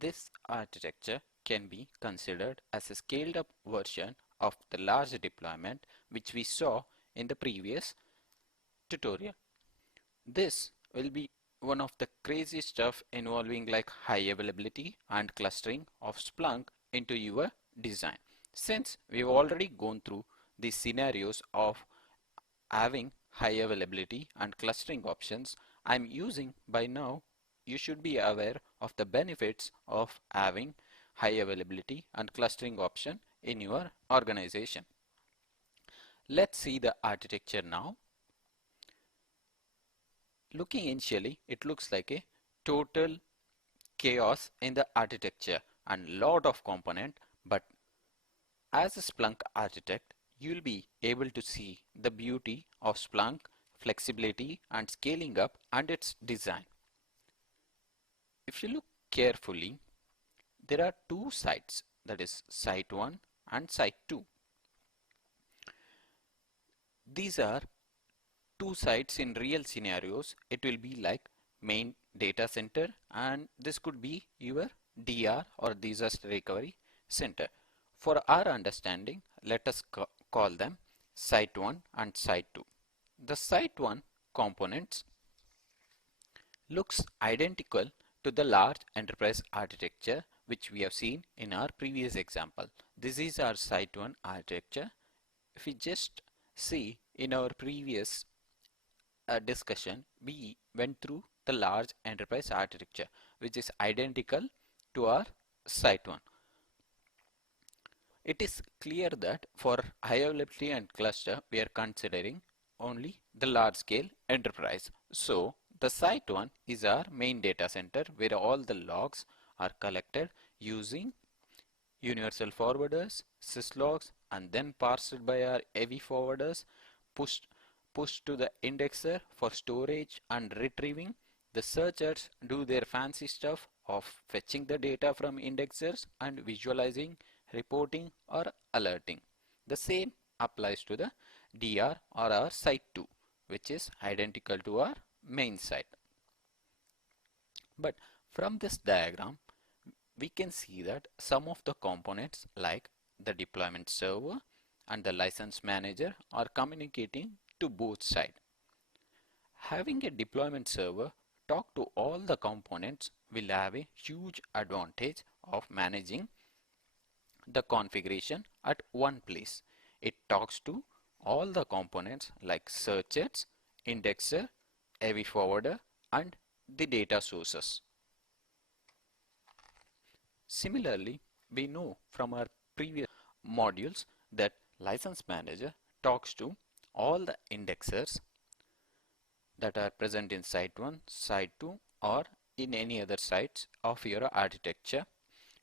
This architecture can be considered as a scaled up version of the large deployment which we saw in the previous tutorial. This will be one of the crazy stuff involving like high availability and clustering of Splunk into your design. Since we've already gone through the scenarios of having high availability and clustering options, I'm using by now you should be aware of the benefits of having high availability and clustering option in your organization. Let's see the architecture now. Looking initially, it looks like a total chaos in the architecture and lot of component, but as a Splunk architect, you'll be able to see the beauty of Splunk, flexibility and scaling up and its design. If you look carefully, there are two sites, that is site 1 and site 2. These are two sites in real scenarios. It will be like main data center and this could be your DR or disaster recovery center. For our understanding, let us call them site 1 and site 2. The site 1 components looks identical to the large enterprise architecture which we have seen in our previous example. This is our site 1 architecture. If we just see in our previous discussion, we went through the large enterprise architecture which is identical to our site 1. It is clear that for high availability and cluster, we are considering only the large scale enterprise. So the site 1 is our main data center where all the logs are collected using universal forwarders, syslogs, and then parsed by our AV forwarders, pushed to the indexer for storage and retrieving. The searchers do their fancy stuff of fetching the data from indexers and visualizing, reporting or alerting. The same applies to the DR or our site 2, which is identical to our main site. But from this diagram, we can see that some of the components like the deployment server and the license manager are communicating to both sides. Having a deployment server talk to all the components will have a huge advantage of managing the configuration at one place. It talks to all the components like searchers, indexer, AV forwarder and the data sources. Similarly, we know from our previous modules that license manager talks to all the indexers that are present in site 1, site 2 or in any other sites of your architecture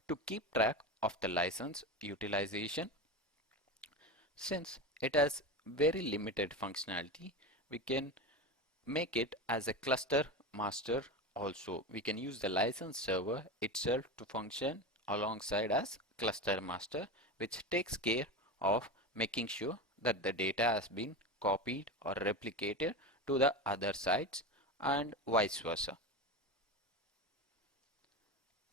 to keep track of the license utilization. Since it has very limited functionality, we can make it as a cluster master also. We can use the license server itself to function alongside as cluster master, which takes care of making sure that the data has been copied or replicated to the other sites and vice versa.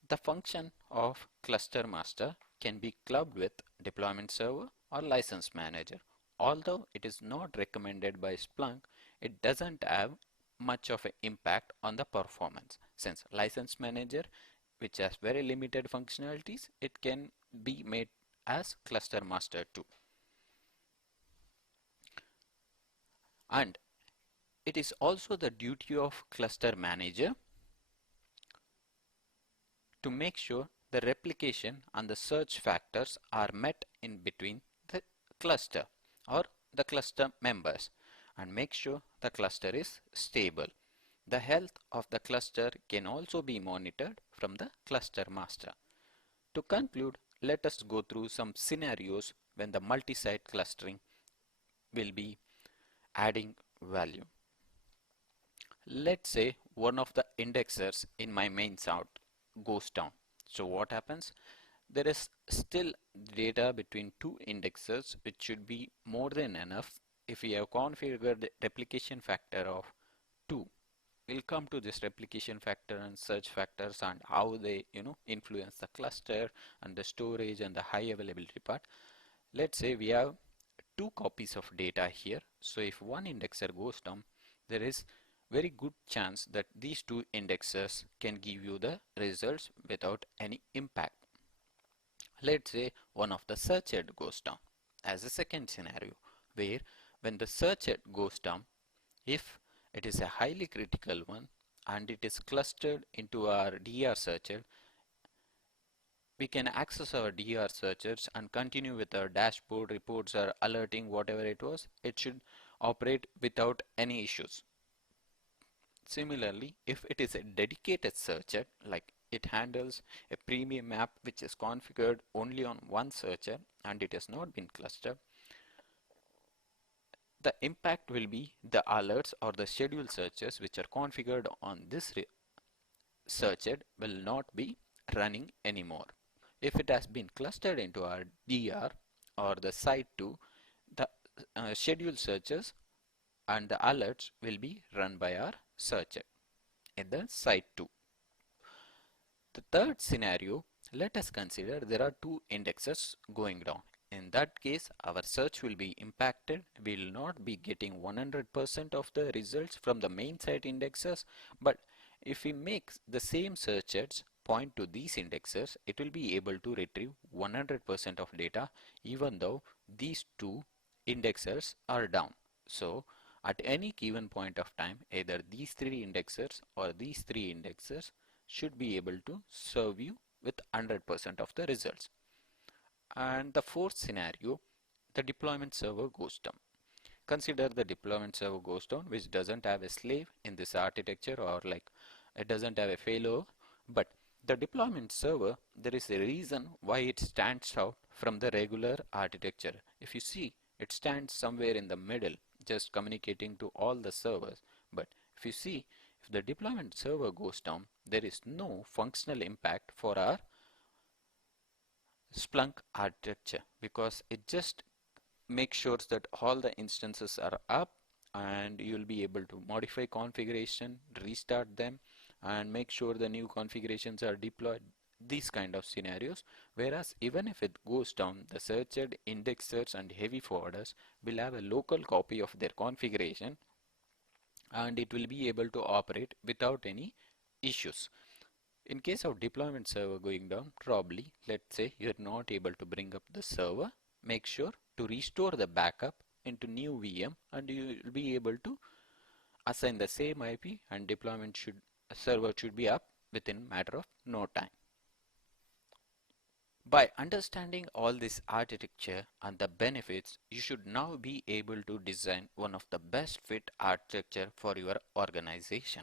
The function of cluster master can be clubbed with deployment server or license manager. Although it is not recommended by Splunk, it doesn't have much of an impact on the performance. Since license manager, which has very limited functionalities, it can be made as cluster master too. And it is also the duty of cluster manager to make sure the replication and the search factors are met in between the cluster or the cluster members and make sure the cluster is stable. The health of the cluster can also be monitored from the cluster master. To conclude, let us go through some scenarios when the multi-site clustering will be adding value. Let's say one of the indexers in my main site goes down. So what happens? There is still data between two indexers, which should be more than enough if we have configured the replication factor of 2. we'll come to this replication factor and search factors and how they influence the cluster and the storage and the high availability part. Let's say we have two copies of data here. So if one indexer goes down, there is very good chance that these two indexers can give you the results without any impact. Let's say one of the search head goes down as a second scenario, where when the search head goes down, if it is a highly critical one and it is clustered into our DR searcher, we can access our DR searchers and continue with our dashboard reports or alerting, whatever it was. It should operate without any issues. Similarly, if it is a dedicated searcher, like it handles a premium map which is configured only on one searcher and it has not been clustered, the impact will be the alerts or the scheduled searches which are configured on this searcher will not be running anymore. If it has been clustered into our DR or the site 2, the scheduled searches and the alerts will be run by our searcher in the site 2. The third scenario, let us consider there are two indexes going down. In that case, our search will be impacted. We will not be getting 100% of the results from the main site indexes, but if we make the same searches point to these indexes, it will be able to retrieve 100% of data even though these two indexers are down. So at any given point of time, either these three indexers or these three indexers should be able to serve you with 100% of the results. And the fourth scenario, the deployment server goes down. Consider the deployment server goes down, which doesn't have a slave in this architecture, or like it doesn't have a failover, but the deployment server, there is a reason why it stands out from the regular architecture. If you see, it stands somewhere in the middle, just communicating to all the servers. But if you see, if the deployment server goes down, there is no functional impact for our Splunk architecture, because it just makes sure that all the instances are up and you'll be able to modify configuration, restart them, and make sure the new configurations are deployed, these kind of scenarios. Whereas even if it goes down, the searcher, indexers and heavy forwarders will have a local copy of their configuration and it will be able to operate without any issues. In case of deployment server going down, probably let's say you're not able to bring up the server, make sure to restore the backup into new VM and you will be able to assign the same IP and server should be up within matter of no time. By understanding all this architecture and the benefits, you should now be able to design one of the best fit architecture for your organization.